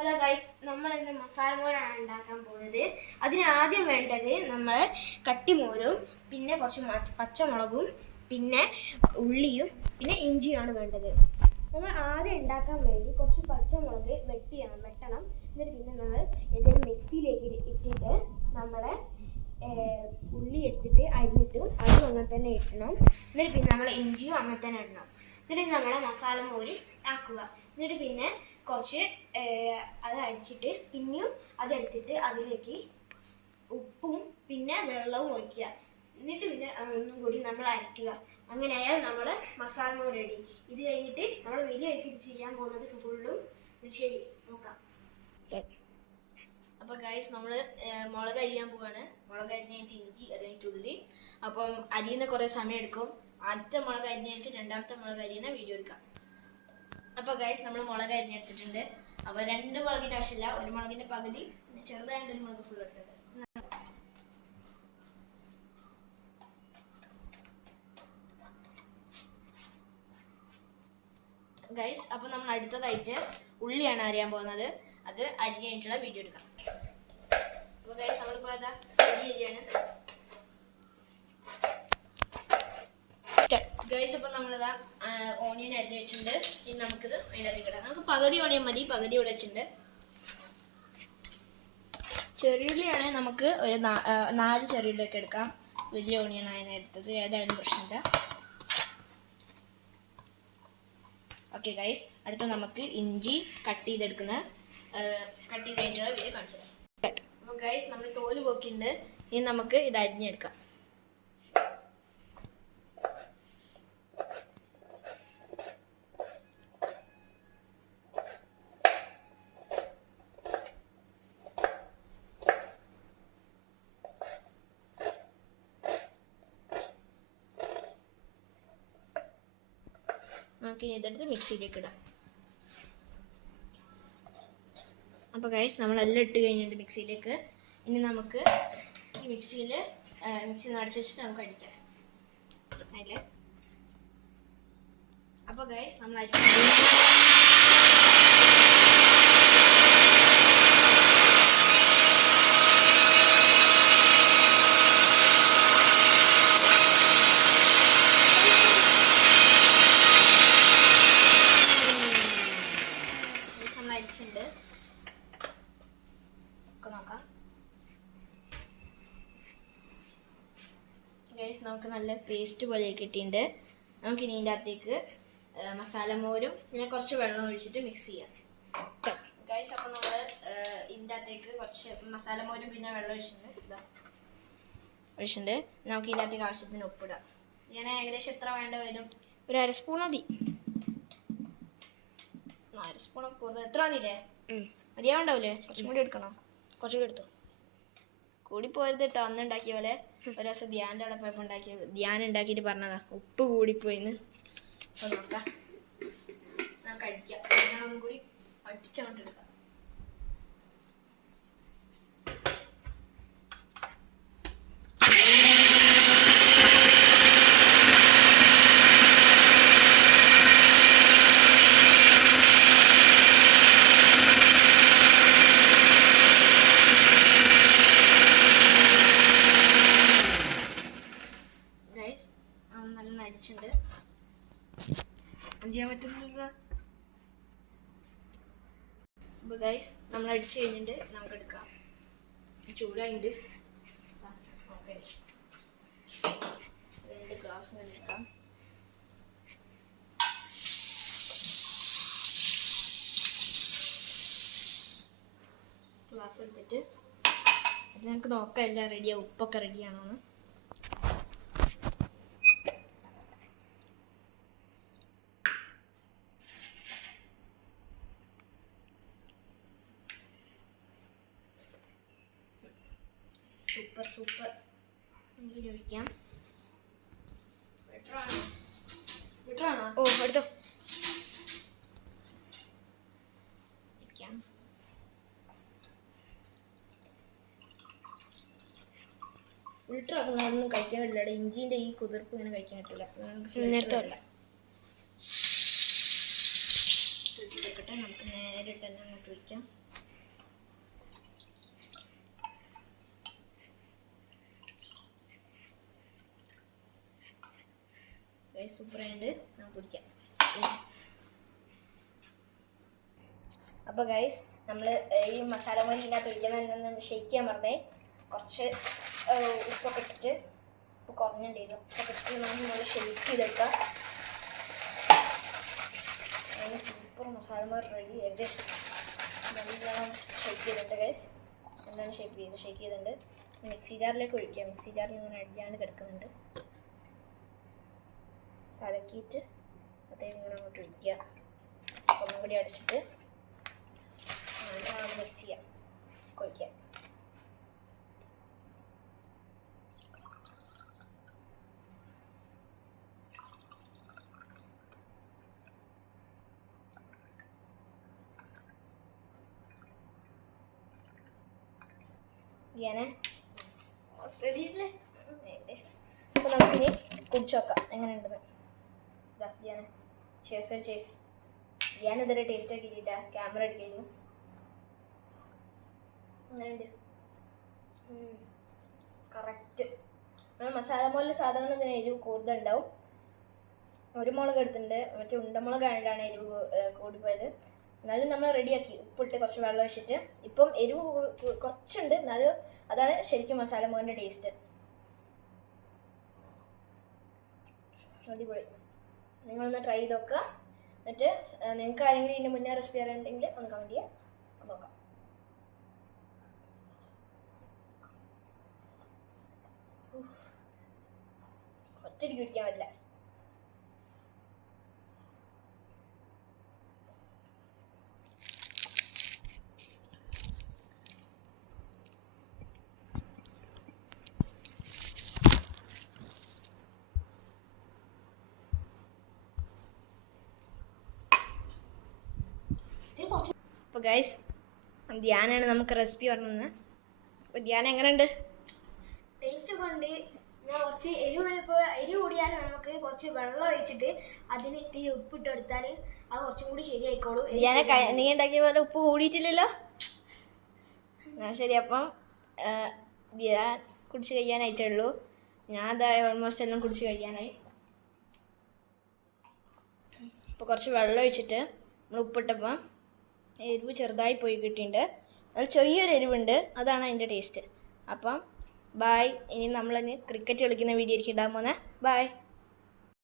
Hello guys, നമ്മൾ ഇന്ന് മസാല മോരാണ് ഉണ്ടാക്കാൻ പോകുന്നത്. അതിന് ആദ്യം വേണ്ടത് നമ്മൾ കട്ടിമോരും, പിന്നെ കുറച്ച് പച്ചമുളകും, പിന്നെ ഉള്ളിയും, പിന്നെ ഇഞ്ചിയാണ് വേണ്ടത്. നമ്മൾ ആദ്യം ഉണ്ടാക്കാൻ വേണ്ടി കുറച്ച് പച്ചമുളക് വെട്ടണം. എന്നിട്ട് പിന്നെ നമ്മൾ ഇതിൽ മിക്സിയിലേക്ക് ഇട്ടിട്ട് നമ്മളെ ഉള്ളി എടുത്തിട്ട് അരിഞ്ഞിട്ടും അതും അങ്ങനെ തന്നെ ഇടണം. എന്നിട്ട് പിന്നെ നമ്മൾ ഇഞ്ചിയും അങ്ങനെ തന്നെ ഇടണം. എന്നിട്ട് നമ്മളെ മസാല മോര് ആക്കുക. എന്നിട്ട് പിന്നെ കുറച്ച് അത് അരിച്ചിട്ട് പിന്നെയും അതെടുത്തിട്ട് അതിലേക്ക് ഉപ്പും പിന്നെ വെള്ളവും ഒഴിക്കുക. എന്നിട്ട് പിന്നെ ഒന്നും കൂടി നമ്മൾ അരയ്ക്കുക. അങ്ങനെയായാൽ നമ്മൾ മസാല മോര് റെഡി. ഇത് കഴിഞ്ഞിട്ട് നമ്മൾ വലിയ ഇത് ചെയ്യാൻ പോകുന്നത് ഫുള്ളും ശരി നോക്കാം. അപ്പോൾ ഗൈസ് നമ്മൾ മുളക് അരിയാൻ പോവാണ്. മുളക് അരിഞ്ഞിട്ട് ഇഞ്ചി, അത് കഴിഞ്ഞിട്ട് ഉള്ളി. അപ്പം അരിയുന്ന കുറേ സമയം എടുക്കും. ആദ്യത്തെ മുളക് അരിഞ്ഞിട്ട് രണ്ടാമത്തെ മുളക് അരിയുന്ന വീഡിയോ എടുക്കാം. അപ്പോൾ ഗൈസ് നമ്മൾ മുളക് അരിഞ്ഞെടുത്തിട്ടുണ്ട്. അപ്പോൾ 2 മുളകിൻ്റെ ആവശ്യമില്ല, 1 മുളകിൻ്റെ പകുതി, ചെറുതായിട്ട് 1 മുളക് ഫുൾ എടുത്തത്. ഗൈസ് അപ്പോൾ നമ്മൾ അടുത്തതായിട്ട് ഉള്ളിയാണ് അരിയാൻ പോകുന്നത്. അത് അരി കഴിഞ്ഞിട്ടുള്ള വീഡിയോ എടുക്കാം. അപ്പോൾ ഗൈസ് നമ്മളിപ്പോൾ അതാ ഉള്ളി അരിയാണ്. ഗൈസ് അപ്പോൾ നമ്മളിതാ ഓണിയൻ അരിഞ്ഞ് വെച്ചിട്ടുണ്ട്. ഇനി നമുക്കിത് അതിനകത്തേക്ക് ഇടാം. നമുക്ക് പകുതി ഓണിയൻ മതി, പകുതി ഇവിടെ വെച്ചിട്ടുണ്ട്. ചെറിയുള്ളിയാണെങ്കിൽ നമുക്ക് ഒരു 4 ചെറിയുള്ളിയൊക്കെ എടുക്കാം. വലിയ ഓണിയനാണ് എടുത്തത്, ഏതായാലും പ്രശ്നമില്ല. ഓക്കെ ഗൈസ്, അടുത്ത നമുക്ക് ഇഞ്ചി കട്ട് ചെയ്ത് കഴിഞ്ഞിട്ടുള്ള വീഡിയോ കാണിച്ചു തരാം. അപ്പോൾ ഗൈസ് നമ്മൾ തോല് പോക്കിയിട്ടുണ്ട്. ഇനി നമുക്ക് ഇത് അരിഞ്ഞെടുക്കാം. നമുക്ക് ഇനി ഇതെടുത്ത് മിക്സിയിലേക്ക് ഇടാം. അപ്പോൾ ഗൈസ് നമ്മളെല്ലാം ഇട്ട് കഴിഞ്ഞിട്ടുണ്ട് മിക്സിയിലേക്ക്. ഇനി നമുക്ക് ഈ മിക്സി അടച്ച് വെച്ചിട്ട് നമുക്ക് അടിക്കാം അതിൽ. അപ്പോൾ ഗൈസ് നമ്മൾ അരിച്ചിട്ടുണ്ട്. നോക്കാം ഗൈസ്, നമുക്ക് നല്ല പേസ്റ്റ് പോലെ കിട്ടിയിട്ടുണ്ട്. നമുക്ക് ഇനി ഇതിൻ്റെ അകത്തേക്ക് മസാല മോരും പിന്നെ കുറച്ച് വെള്ളം ഒഴിച്ചിട്ട് മിക്സ് ചെയ്യാം ഗൈസ്. അപ്പോൾ നമ്മൾ ഇതിൻ്റെ അകത്തേക്ക് കുറച്ച് മസാല മോരും പിന്നെ വെള്ളം ഒഴിച്ചിട്ടുണ്ട്. നമുക്ക് ഇതിൻ്റെ അകത്തേക്ക് ആവശ്യത്തിന് ഉപ്പിടാം. ഞാൻ ഏകദേശം എത്ര വേണ്ട വരും? ഒരു 1/2 സ്പൂൺ മതി. 1/2 സ്പൂണൊക്കെ കൂടുതൽ. എത്ര മതിയില്ലേ? മതിയാവുണ്ടാവില്ലേ? കുറച്ചും കൂടി എടുക്കണോ? കുറച്ചുകൂടി എടുത്തോ. കൂടി പോരുത് കേട്ടോ. അന്ന് ഉണ്ടാക്കിയ പോലെ ഒരു ദിവസം ധ്യാൻ്റെ അവിടെ പോയപ്പോൾ ധ്യാൻ ഉണ്ടാക്കിയിട്ട് പറഞ്ഞതാ ഉപ്പ് കൂടിപ്പോയിന്ന്. അപ്പോൾ നോക്കാം, നമുക്ക് അടിക്കാം. ഒന്നും കൂടി അടിച്ചങ്ങോട്ട് എടുക്കാം. നല്ല അടിച്ചിട്ടുണ്ട്. ചെയ്യാൻ പറ്റുന്നില്ല. അപ്പോൾ ഗൈസ് നമ്മൾ അടിച്ച് കഴിഞ്ഞിട്ട് നമുക്ക് എടുക്കാം. ചൂടായിട്ട് ഓക്കെ 2 ഗ്ലാസ് എടുക്കാം. ഗ്ലാസ് എടുത്തിട്ട് അത് നമുക്ക് നോക്കാം എല്ലാം റെഡിയാണ്, ഉപ്പൊക്കെ റെഡിയാണോന്ന്. സൂപ്പർ എനിക്ക് ഒഴിക്കാം. ബെറ്ററാണോ? ഓ എടുത്തോ. ഫിൽറ്റർ ആക്കുന്നതൊന്നും കഴിക്കാൻ പറ്റില്ല. ഇഞ്ചിൻ്റെ ഈ കുതിർപ്പ് ഇങ്ങനെ കഴിക്കാൻ പറ്റില്ല. നേരത്തല്ല നമുക്ക് നേരിട്ട് തന്നെ അങ്ങോട്ട് വയ്ക്കാം. സൂപ്പറായിട്ട് നമുക്ക് കുടിക്കാം. അപ്പോൾ ഗൈസ് നമ്മൾ ഈ മസാല മല്ലി ഇതിനകത്ത് ഒഴിക്കുന്നതിനൊന്നും ഷെയ്ക്ക് ചെയ്യാൻ പറഞ്ഞേ. കുറച്ച് ഉപ്പൊക്കെ ഇട്ടിട്ട് ഉപ്പ് കുറഞ്ഞിട്ടുണ്ടായിരുന്നു. ഉപ്പൊക്കെ ഇട്ടിട്ട് നമ്മൾ ഷെയ്ക്ക് ചെയ്തെടുക്കാം. അങ്ങനെ സൂപ്പർ മസാല മല്ലി റെഡി. ഏകദേശം നല്ലോണം ഷെയ്ക്ക് ചെയ്തിട്ടുണ്ട് ഗൈസ്. നല്ലോണം ഷെയ്ക്ക് ചെയ്തിട്ടുണ്ട്. മിക്സി ജാറിലേക്ക് ഒഴിക്കുക. മിക്സി ജാറിൽ ഇങ്ങനെ അടിയാണ്ട് കിടക്കുന്നുണ്ട്. കലക്കിയിട്ട് അതേ ഇങ്ങനെ അങ്ങോട്ട് ഒഴിക്കുക. ഒന്നും കൂടി അടിച്ചിട്ട് മിക്സ് ചെയ്യാം. ഒഴിക്കാം. ഞാൻ റെഡി ഇല്ലേ ഏകദേശം. അപ്പോൾ നമുക്കിനി കുടിച്ച് നോക്കാം എങ്ങനെയുണ്ടെന്ന്. ഇതാ ഞാൻ ചേസ് ഞാനിതുവരെ ടേസ്റ്റ് ആക്കിയിട്ടില്ല. ക്യാമറ അടിക്കുന്നു. അങ്ങനെയുണ്ട്. കറക്റ്റ്. നമ്മൾ മസാല മുളക് സാധാരണ ഇതിന് എരിവ് കൂടുതലുണ്ടാവും. ഒരു മുളക് എടുത്തിട്ടുണ്ട്. മറ്റേ ഉണ്ടമുളക് ആയതുകൊണ്ടാണ് എരിവ് കൂടിപ്പോയത്. എന്നാലും നമ്മൾ റെഡിയാക്കി. ഉപ്പിട്ട് കുറച്ച് വെള്ളം ഒഴിച്ചിട്ട്. ഇപ്പം എരിവ് കുറച്ചുണ്ട്, എന്നാലും അതാണ് ശരിക്കും മസാല മുളകിൻ്റെ ടേസ്റ്റ്. അടിപൊളി. നിങ്ങളൊന്ന് ട്രൈ ചെയ്ത് നോക്കുക. എന്നിട്ട് നിങ്ങൾക്ക് ആരെങ്കിലും ഇതിൻ്റെ മുന്നേ റെസിപ്പി അറിയണമെങ്കിൽ ഒന്ന് കമൻറ്റ് ചെയ്യാം. നോക്കാം. ഒറ്റയ്ക്ക് കുടിക്കാൻ പറ്റില്ല. അപ്പോൾ ഗൈസ്, ധ്യാനാണ് നമുക്ക് റെസിപ്പി പറഞ്ഞത്. അപ്പോൾ ധ്യാൻ എങ്ങനെയുണ്ട്? ടേസ്റ്റ് ഒക്കെ ഉണ്ട്. ഞാൻ കുറച്ച് എരിവ് കൂടിയാൽ നമുക്ക് കുറച്ച് വെള്ളം ഒഴിച്ചിട്ട് അതിന് ഇത്തിരി ഉപ്പിട്ട് കൊടുത്താൽ അത് കുറച്ചും കൂടി ശരിയായിക്കോളൂ. നീ ഉണ്ടാക്കിയ പോലെ ഉപ്പ് കൂടിയിട്ടില്ലല്ലോ. ശരി. അപ്പം ധ്യാൻ കുടിച്ച് കഴിയാനായിട്ടേ ഉള്ളൂ. ഞാൻ അതാ ഓൾമോസ്റ്റ് എല്ലാം കുടിച്ച് കഴിയാനായി. അപ്പോൾ കുറച്ച് വെള്ളം ഒഴിച്ചിട്ട് നമ്മൾ ഉപ്പിട്ടപ്പോൾ എരിവ് ചെറുതായി പോയി കിട്ടിയിട്ടുണ്ട്. അതിൽ ചെറിയൊരു എരിവുണ്ട്. അതാണ് അതിൻ്റെ ടേസ്റ്റ്. അപ്പം ബായ്. ഇനി നമ്മളിനി ക്രിക്കറ്റ് കളിക്കുന്ന വീഡിയോ ആയിരിക്കും ഇടാൻ പോകുന്നത്. ബായ്.